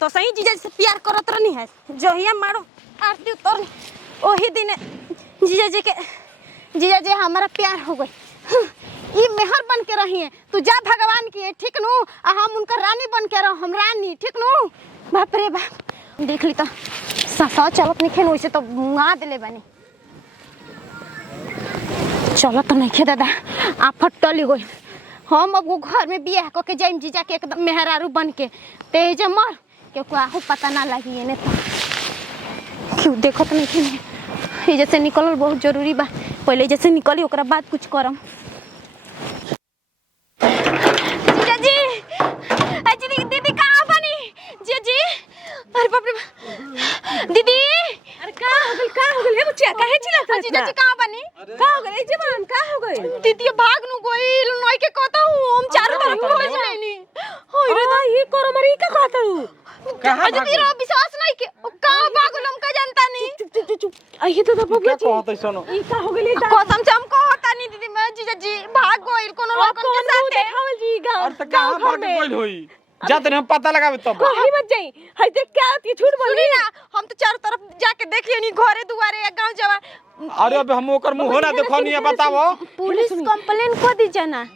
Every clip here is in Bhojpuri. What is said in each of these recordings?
तो सही जीजा से प्यार करत रहनी है जो हिया मारो आरती उतर ओही दिन जीजा जी हमारा प्यार हो गई। ये मेहर बन के रही है तू जा भगवान की है ठीक नु हम उनका रानी बन के रहो हम रानी ठीक नु। बाप रे बाप देख ली तो ससा चलत नहीं खेन वैसे तो मुआ देले बनी चलो तो नहीं खे दादा आफत टली गई। हम अब वो घर में बियाह करके जाइम जीजा के एकदम मेहरारू बन के तेज मर के को पता ना लगी ने तो क्यों देखत नहीं थे ये जैसे निकलल बहुत जरूरी बा पहले जैसे निकली ओकरा बाद कुछ करम। जीजा जी अजी दीदी कहां बनी जीजा जी अरे बाप रे दीदी अरे का हो गइल हे बच्चा काहे चिल्लात जीजा जी कहां बनी का हो गइल जवान का हो गइल दीदी भाग नु गइल नई के कहता हूं हम चारों तरफ खोज लेनी होय रे ये करो मरी का कहता हूं कहां दीदी रो विश्वास नहीं के कहां भागल हम का जानता नहीं चुप आई तो हो गया कहत ऐसनो ई का हो गइल कसम से हम कहता नहीं दीदी मैं जीजा जी भाग गइल कोनो लड़कन के साथ देखावल जी गांव और त कहां भाग गइल होई जाते हम पता लगावे तब कहीं मत जाई हई देख क्या आती झूठ बोली सुनी ना हम तो चारों तरफ जाके देख लेनी घरे दुआरे या गांव जवा अरे अब हम ओकर मुंह ना देखनी है बताओ पुलिस कंप्लेन को दी जाना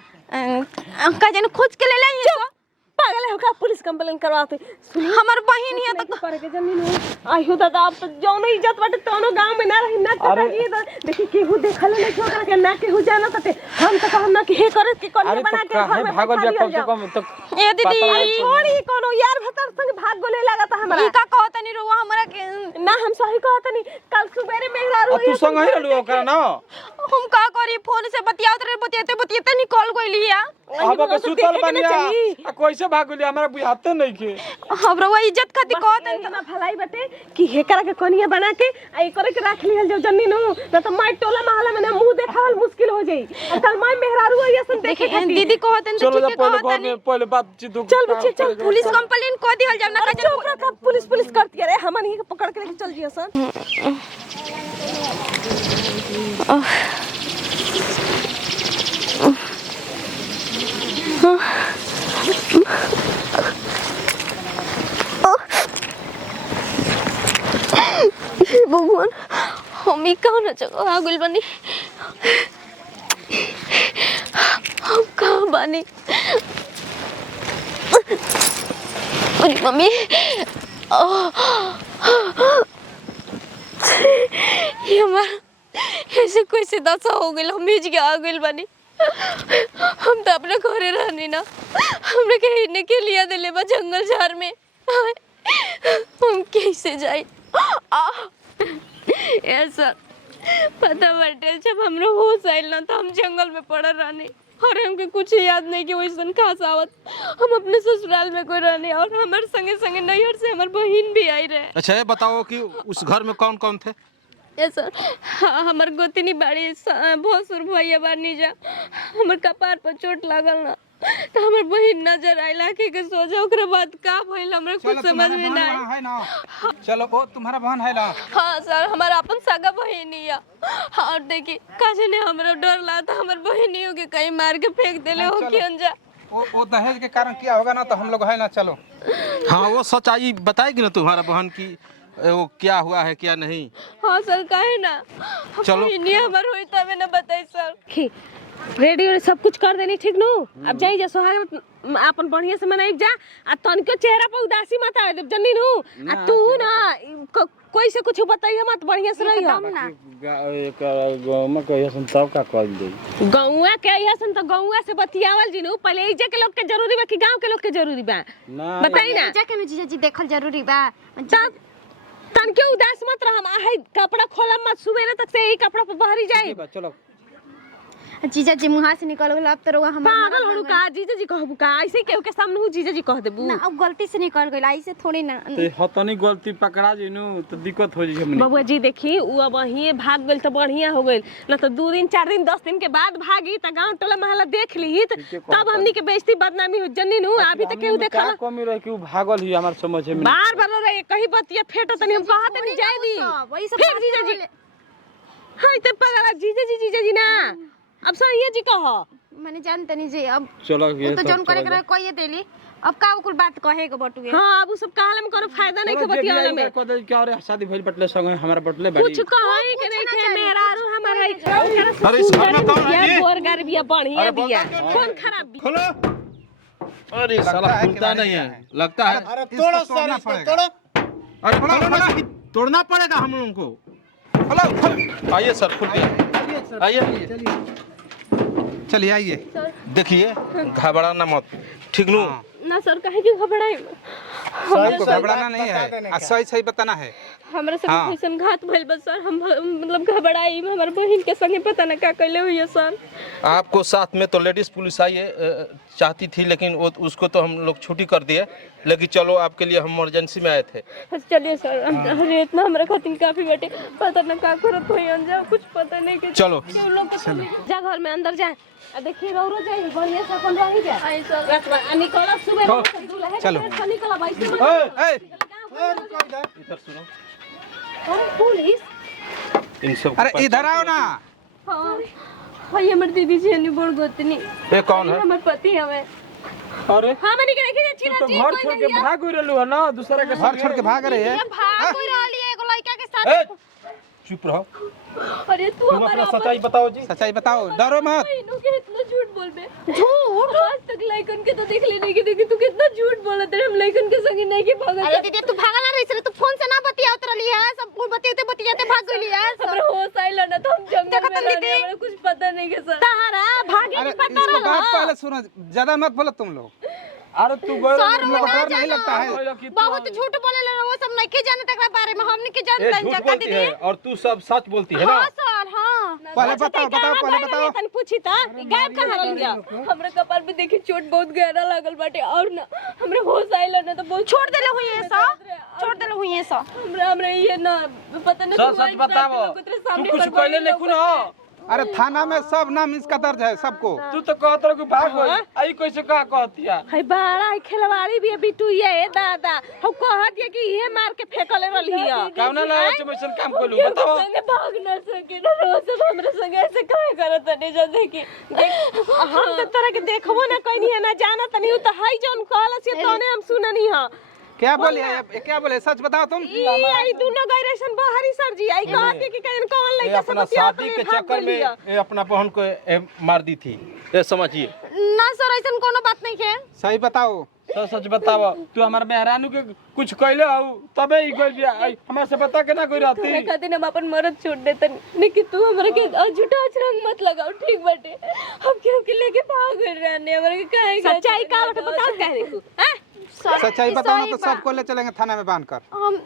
अंका जन खोज के ले ले पागल है का पुलिस कंप्लेन करवाते सुनी हमर बहिन है तो करे के जमीन आइयो दादा अब जौन इज्जत बाटे तोनो गांव में ना रही ना तो ये देखि केहू देखल नहीं छोकरा के ना केहू जाना तते हम तो कहम ना कि हे करे के कोनी बना के घर में भागल जा कम से कम तो ए दीदी छोड़ी कोनो यार भतर संग भाग गोले लागत हमरा ई का कहत नहीं रोवा हमरा के ना हम सही कहत नहीं कल सुबेरे मेहरारू तू संग ही रहलू ओकर ना हम का करी फोन से बतियात रहे बतियाते निकल गइलिया अब अब सुतल बनिया आ कैसे भागली हमरा बुझाते नहीं के हमरा वो इज्जत खातिर कहत नहीं ना भलाई बटे कि हेकरा के कोनिया बना के आ करे के राख लिहल जो जन्नी नु न तो माय टोला महला में ना मुंह देखावल मुश्किल हो जाई कल माय मेहरारू आइया सन देखे दीदी कहत नहीं चलो ठीक पहले कहत घर में पहले बातचीत चल बच्चे चल पुलिस कंप्लेन को दिहल जाव ना अच्छा ओकरा का पुलिस करती रे हमन ही पकड़ के लेके चल जिया सन भगवान हम ही कौन जगह आ गइल बनी हम कहाँ बनी अरे मम्मी ये हमारा ऐसे कैसे दशा हो गई हम भेज के आ गइल बनी हम तो अपने घरे रहनी ना हमने कहीं के लिया दिले बा जंगल झाड़ में हम कैसे जाए ऐसा पता बटे जब हम लोग होश आइल ना तो हम जंगल में पड़ल रहने और हमके कुछ याद नहीं कि वैसन खास आवत हम अपने ससुराल में कोई रहने और हमारे संगे संगे नैहर से हमार बहन भी आई रहे। अच्छा ये बताओ कि उस घर में कौन कौन थे? सर हाँ, हमार गोतनी बाड़ी भोसुर भैया बानी जा हमार कपार पर चोट लागल ना तो हमार बहन नजर आइल आके के सोचा ओकरे बाद का भइल हमरा कुछ समझ में ना आई। चलो वो तुम्हारा बहन है ना? हाँ सर हमारा अपन सगा बहन ही है। हाँ देखिए काजे ने हमरा डर लाता हमार बहनियों के कहीं मार के फेंक देले हो कि अंजा वो दहेज के कारण क्या होगा ना तो हम लोग है ना चलो। हाँ वो सच्चाई बताएगी ना तुम्हारा बहन की वो क्या हुआ है क्या नहीं। हाँ सर काहे ना चलो बहनिया हमार होई तबे ना बताई सर। रेडियो सब कुछ कर देनी ठीक नो अब जाई जा सोहाग अपन बढ़िया से मनाई जा आ तनको चेहरा पर उदासी मत आवे दे जन्नी नु आ तू ना कोई से कुछ बताइए मत बढ़िया से रही हम ना एक गांव में कहिसन तब का कर दे गौवा के आइसन तो गौवा से बतियावल जिनु पहले इजे के लोग के जरूरी बा कि गांव के लोग के जरूरी बा बताई ना इजे के जीजा जी देखल जरूरी बा तन के उदास मत रह हम आहे कपड़ा खोला मत सुबेरे तक से यही कपड़ा पर बाहर ही जाए। चलो जीजा जी मुहां से निकल गल अब तो रोवा हम पागल हनु का जीजा जी कहबू का ऐसे केहू के सामने हूं जीजा जी कह देबू ना अब गलती से निकल गइल ऐसे थोड़ी ना ते हतनी गलती पकड़ा जिनु तो दिक्कत हो जी हमनी। बबुआ जी देखी उ अब वही भाग गइल तो बढ़िया हो गइल ना तो 2 दिन 4 दिन 10 दिन के बाद भागी त गांव टोला महल्ला देख ली तब हमनी के बेइज्जती बदनामी हो जन्नी नु अभी तक केहू देखा का कमी रहे कि भागल ही हमार समझ में बार रे कहीं बतिया फेटो तनी हम कहत नहीं जाय दी वही सब फेंक जीजा जी हाय ते पगला जीजा जी ना अब सही जी कहो मैंने जानते नहीं जी अब चलो वो तो जोन करे करे कोई ये देली अब का कुल बात कहे के बटुए हां अब उ सब कहले में कोनो फायदा नहीं के बतियाले में को दे क्या रे शादी भइल बटले संग हमारा बटले बड़ी कुछ कहे के नहीं थे मेरा आरू हमारा अरे इस घर में कौन है जी? गोरगर बिया बढ़िया बिया कौन खराब बिया खोलो। अरे साला खुलता नहीं है लगता है। अरे तोड़ो सर इसको तोड़ो। अरे खोलो ना, तोड़ना पड़ेगा हम लोगों को। खोलो। आइए सर, खुल गया। आइए चलिए आइए। देखिए, घबराना मत, ठीक नु? ना सर कहे कि घबराई सर को घबराना नहीं है, सही सही बताना है। हमरा सब भीषण घात भइल बा सर। हम मतलब घबराई हमर बहन के संगे पता ना का कइले हुई है सर। आपको साथ में तो लेडीज पुलिस आई चाहती थी, लेकिन वो उसको तो हम लोग छुट्टी कर दिए। लेकिन चलो आपके लिए हम इमरजेंसी में आए थे। चलिए सर, अरे इतना हमरा खातिर काफी बेटे पता ना का करत होई अंजा कुछ पता नहीं के। चलो जा घर में अंदर जा। देखिए रो जाए बढ़िया से अपन रही जा। आई सर निकल सुबह चलो। निकल भाई से इधर सुनो, पुलिस इन सब अरे इधर आओ ना। हां भाई हमर दीदी जी ने बोल गोतनी। ये कौन है? हमर पति हवे। अरे हां मैंने के देखी छी तो घर छोड़ के भाग रहलू है ना दूसरा के घर छोड़ के भाग रहे हैं। भाग कोई रहली है एगो लड़का के साथ। चुप रहो, अरे तू तुम हमारा अपना सच्चाई बताओ जी। सच्चाई बताओ, डरो मत। इनो के इतना झूठ बोल बे। झूठ आज तक लाइकन के तो देख लेने की देखी तू कितना झूठ बोलत है। हम लाइकन के संग नहीं के भागत। अरे दीदी तू भागला रही रे, तू फोन से ना बतियात रहली है, सब कुछ बतियाते भाग गइली है। हमरा होश आइल ना तो हम जंगल देखो में तुम रहने, दीदी। हमरा कुछ पता नहीं के सर। तारा भागे अरे की पता इसको बात रहा। पहले सुनो, ज्यादा मत बोलो तुम लोग। अरे तू गए सर तुम लोग को डर नहीं लगता है? बहुत झूठ बोले ले, वो सब नहीं के जाने तकरा बारे में, हमने के ये जानते झूठ हैं बोलती है और तू सब सच बोलती है ना? हां सर हां। पहले बताओ पहले बताओ। तन पूछी था गायब कहां रह गया? हमरा कपार पे देखी चोट बहुत गहरा लागल बाटे और ना हमरा होश आइल ना तो बहुत छोड़ देले हुई है सा, छोड़ देले हुई है सा। हमरा ये ना पता नहीं सच सच बताओ, तू कुछ कहले नहीं कुनो। अरे थाना में सब नाम इसका दर्ज है सबको। तू तो कहत रह कि भाग गई, आई कैसे का कहतिया? है बाड़ा खिलवाड़ी भी बिटू ये दादा हम कहत ये कि ये मार के फेकले रहली है। कावना लायक से वैसन काम कलू बताओ। संगे भाग ना सके ना, रोज हमरा संगे ऐसे काहे करत है जो देखी हम तो तरह के देखबो ना कहीं है ना जाना तनी तो हाई जोन कहल से तने हम सुननी है। क्या बोले क्या बोले, सच बताओ तुम। आई दोनों गायरेशन बाहरी सर जी आई कहत कि कहीं कौन ये लइका अपना समझिया शादी के चक्कर में ये अपना बहन को मार दी थी, ये समझिए। ना सर ऐसा कोनो बात नहीं है। सही बताओ। तो सच बताओ, तू हमार मेहरानू के कुछ कहले हऊ तबे ई गइल बिया। हमरा से बता के ना कोई रहती। मैं कहती ना हम अपन मरद छोड़ देते लेकिन तू हमरा के झूठा रंग मत लगाओ ठीक बाटे। हम क्यों के लेके भाग रहने हमरा के काहे सच्चाई का बताओ कह रे तू हैं? सच्चाई बताओ ना तो सबको ले चलेंगे थाना में बांध कर। हम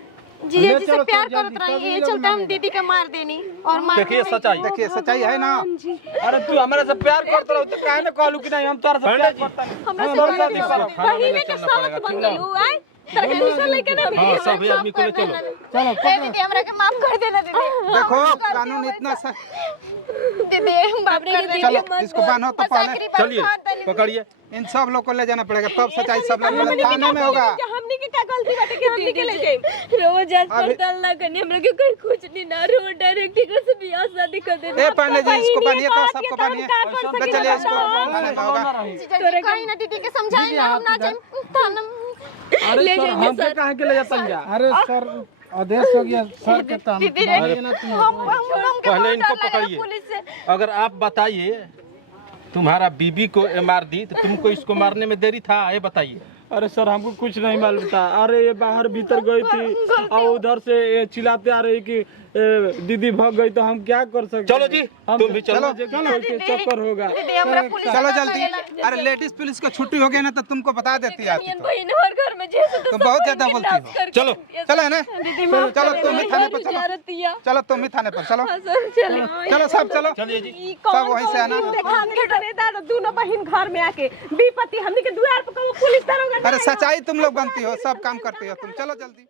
जीजा जी से प्यार करत रही है, चलते हम दीदी के मार देनी और मार देखिए सच्चाई, देखिए सच्चाई है ना। अरे तू हमरा से प्यार करत रह तो काहे ना कहलू कि नहीं हम तोरा से प्यार करता नहीं। हमरा से शादी करो पहिले के साथ बन गइलू आई तरह के दूसरा लेके ना हाँ सभी आदमी को ले चलो। ए दीदी हमरा के माफ कर देना दीदी। देखो कानून इतना दीदी माफ कर दे। चलो इसको बांधो तो पहले। चलिए पकड़िए, इन सब लोग को ले जाना पड़ेगा तब सच्चाई सब लोग थाने में होगा। हमनी के का गलती बाटे कि हमनी के लेके रोज जांच पड़ताल ना करनी हमरा के कोई कुछ नहीं ना रोज डायरेक्ट टिकट से बियाह शादी कर दे। ए पांडे जी इसको बांधिए तो सबको बांधिए। ले चलिए इसको थाने में होगा। जीजा जी कहीं ना दीदी के समझाई ना, हम ना जाए थाना। अरे सर हम पे काहे के ले जातन जा? अरे सर आदेश हो गया सर के तो दीदी हम पहले इनको पकड़िए। पुलिस से अगर आप बताइए तुम्हारा बीबी को मार दी तो तुमको इसको मारने में देरी था, ये बताइए। अरे सर हमको कुछ नहीं मालूम था। अरे ये बाहर भीतर गई थी और उधर से ये चिल्लाते आ रही कि दीदी भाग गई तो हम क्या कर सकते? चलो जी तुम भी चलो। चक्कर होगा। दीदी हमरा पुलिस चलो जल्दी। अरे लेडीज पुलिस को छुट्टी हो गई ना तो तुमको बता देती है। बहन हर घर में जैसे तुम बहुत ज्यादा बोलती हो। चलो चलो है ना, चलो तुम ही थाने पर चलो। चलो तुम ही थाने पर चलो। चलो सब चलो। चलिए जी। सब वहीं से आना। दादा दोनों बहन घर में आके विपत्ति हमनी के द्वार पर पुलिस दरोगा। अरे सच्चाई तुम लोग बनती हो, सब काम करती हो तुम। चलो जल्दी।